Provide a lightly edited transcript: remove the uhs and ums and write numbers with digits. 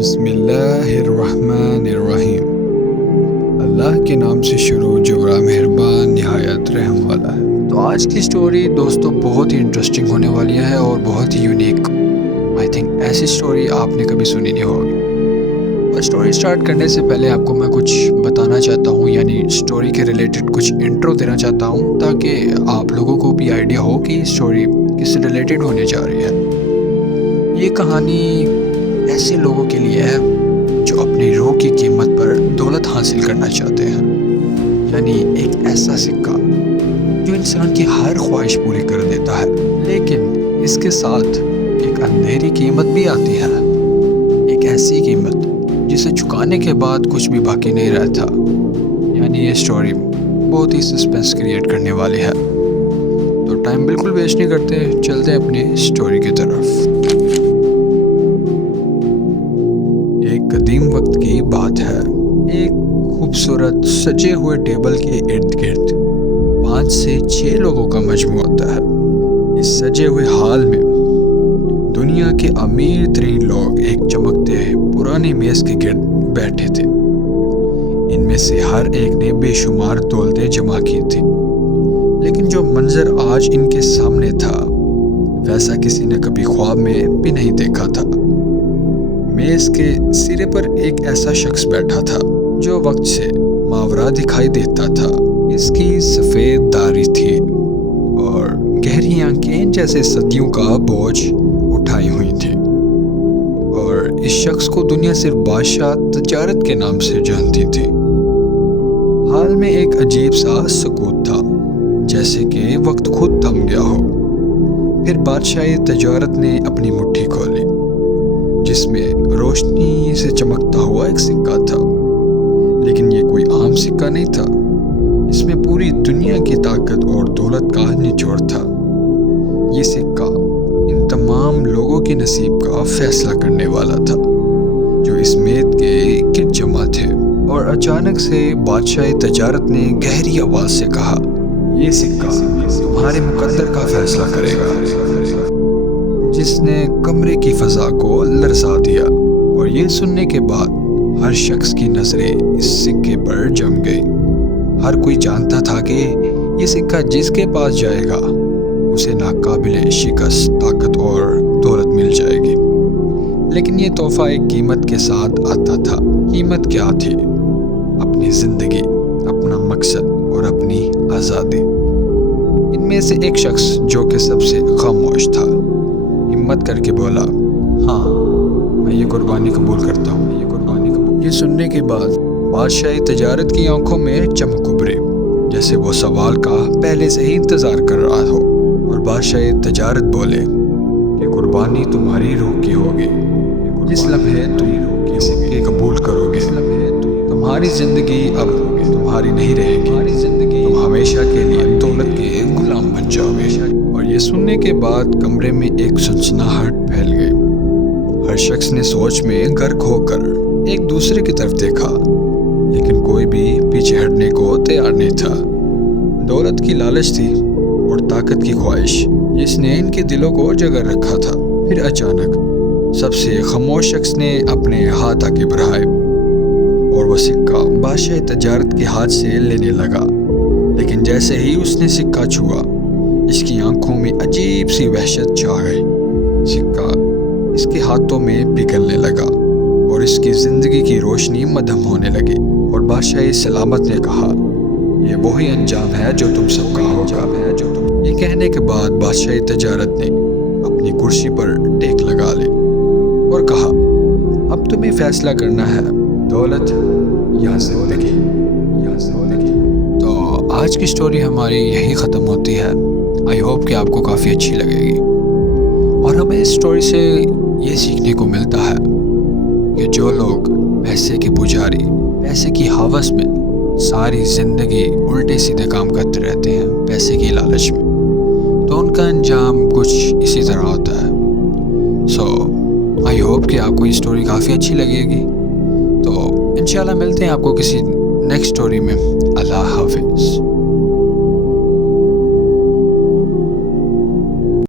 بسم اللہ الرحمن الرحیم۔ اللہ کے نام سے شروع جو بڑا مہربان نہایت رحم والا ہے۔ تو آج کی سٹوری دوستو بہت ہی انٹرسٹنگ ہونے والی ہے اور بہت ہی یونیک۔ آئی تھنک ایسی سٹوری آپ نے کبھی سنی نہیں ہوگی۔ اور سٹوری سٹارٹ کرنے سے پہلے آپ کو میں کچھ بتانا چاہتا ہوں، یعنی سٹوری کے ریلیٹڈ کچھ انٹرو دینا چاہتا ہوں تاکہ آپ لوگوں کو بھی آئیڈیا ہو کہ سٹوری کس سے ریلیٹڈ ہونے جا رہی ہے۔ یہ کہانی ایسے لوگوں کے لیے ہے جو اپنی روح کی قیمت پر دولت حاصل کرنا چاہتے ہیں، یعنی ایک ایسا سکہ جو انسان کی ہر خواہش پوری کر دیتا ہے، لیکن اس کے ساتھ ایک اندھیری قیمت بھی آتی ہے، ایک ایسی قیمت جسے چکانے کے بعد کچھ بھی باقی نہیں رہتا۔ یعنی یہ سٹوری بہت ہی سسپینس کریٹ کرنے والی ہے۔ تو ٹائم بالکل ویسٹ نہیں کرتے، چلتے ہیں اپنی سٹوری کی طرف۔ ایک قدیم وقت کی بات ہے۔ ایک خوبصورت سجے ہوئے ٹیبل کے ارد گرد 5 سے 6 لوگوں کا مجموعہ ہوتا ہے۔ اس سجے ہوئے ہال میں دنیا کے امیر ترین لوگ ایک چمکتے پرانے میز کے گرد بیٹھے تھے۔ ان میں سے ہر ایک نے بے شمار دولتیں جمع کی تھی، لیکن جو منظر آج ان کے سامنے تھا ویسا کسی نے کبھی خواب میں بھی نہیں دیکھا تھا۔ میز کے سرے پر ایک ایسا شخص بیٹھا تھا جو وقت سے ماورا دکھائی دیتا تھا۔ اس کی سفید داڑھی تھی اور گہری آنکھیں جیسے صدیوں کا بوجھ اٹھائی ہوئی تھی، اور اس شخص کو دنیا صرف بادشاہ تجارت کے نام سے جانتی تھی۔ حال میں ایک عجیب سا سکوت تھا، جیسے کہ وقت خود تھم گیا ہو۔ پھر بادشاہ تجارت نے اپنی مٹھی کھولی جس میں روشنی سے چمکتا ہوا ایک سکہ تھا، لیکن یہ کوئی عام سکہ نہیں تھا۔ اس میں پوری دنیا کی طاقت اور دولت کا نچوڑ تھا۔ یہ سکہ ان تمام لوگوں کے نصیب کا فیصلہ کرنے والا تھا جو اس میز کے گرد جمع تھے۔ اور اچانک سے بادشاہ تجارت نے گہری آواز سے کہا، یہ سکہ تمہارے مقدر کا فیصلہ کرے گا، جس نے کمرے کی فضا کو لرزا دیا۔ اور یہ سننے کے بعد ہر شخص کی نظریں اس سکے پر جم گئی۔ ہر کوئی جانتا تھا کہ یہ سکہ جس کے پاس جائے گا اسے ناقابل شکست طاقت اور دولت مل جائے گی، لیکن یہ تحفہ ایک قیمت کے ساتھ آتا تھا۔ قیمت کیا تھی؟ اپنی زندگی، اپنا مقصد اور اپنی آزادی۔ ان میں سے ایک شخص جو کہ سب سے خاموش تھا ہمت کر کے بولا، ہاں میں یہ قربانی قبول کرتا ہوں۔ یہ سننے کے بعد بادشاہ تجارت کی آنکھوں میں چمک ابھری، جیسے وہ سوال کا پہلے سے ہی انتظار کر رہا ہو۔ اور بادشاہ تجارت بولے کہ قربانی تمہاری روح کی ہوگی۔ جس لمحے تم یہ سکے قبول کرو گے تمہاری زندگی اب تمہاری نہیں رہے گی، تم ہمیشہ کے لیے دولت کے غلام بن جاؤ گے۔ اور یہ سننے کے بعد کمرے میں ایک سنسناہٹ پھیل گئی۔ ہر شخص نے سوچ میں غرق ہو کر ایک دوسرے کی طرف دیکھا، لیکن کوئی بھی پیچھے ہٹنے کو تیار نہیں تھا۔ دولت کی لالچ تھی اور طاقت کی خواہش جس نے ان کے دلوں کو جگہ رکھا تھا۔ پھر اچانک سب سے خاموش شخص نے اپنے ہاتھ آگے بڑھائے اور وہ سکہ بادشاہ تجارت کے ہاتھ سے لینے لگا، لیکن جیسے ہی اس نے سکہ چھوا اس کی آنکھوں میں عجیب سی وحشت چھا گئی۔ سکہ اس کے ہاتھوں میں پگھلنے لگا اور اس کی زندگی کی روشنی مدھم ہونے لگی۔ اور بادشاہ سلامت نے کہا، یہ وہی انجام ہے جو تم سب کا ہوگا۔ یہ کہنے کے بعد بادشاہ تجارت نے اپنی کرسی پر ٹیک لگا لی اور کہا، اب تمہیں فیصلہ کرنا ہے، دولت یا زندگی۔ تو آج کی سٹوری ہماری یہی ختم ہوتی ہے۔ آئی ہوپ کہ آپ کو کافی اچھی لگے گی، اور ہمیں اس سٹوری سے یہ سیکھنے کو ملتا ہے کہ جو لوگ پیسے کے پجاری، پیسے کی ہوس میں ساری زندگی الٹے سیدھے کام کرتے رہتے ہیں پیسے کی لالچ میں، تو ان کا انجام کچھ اسی طرح ہوتا ہے۔ سو آئی ہوپ کہ آپ کو یہ سٹوری کافی اچھی لگے گی۔ تو انشاءاللہ ملتے ہیں آپ کو کسی نیکسٹ سٹوری میں۔ اللہ حافظ۔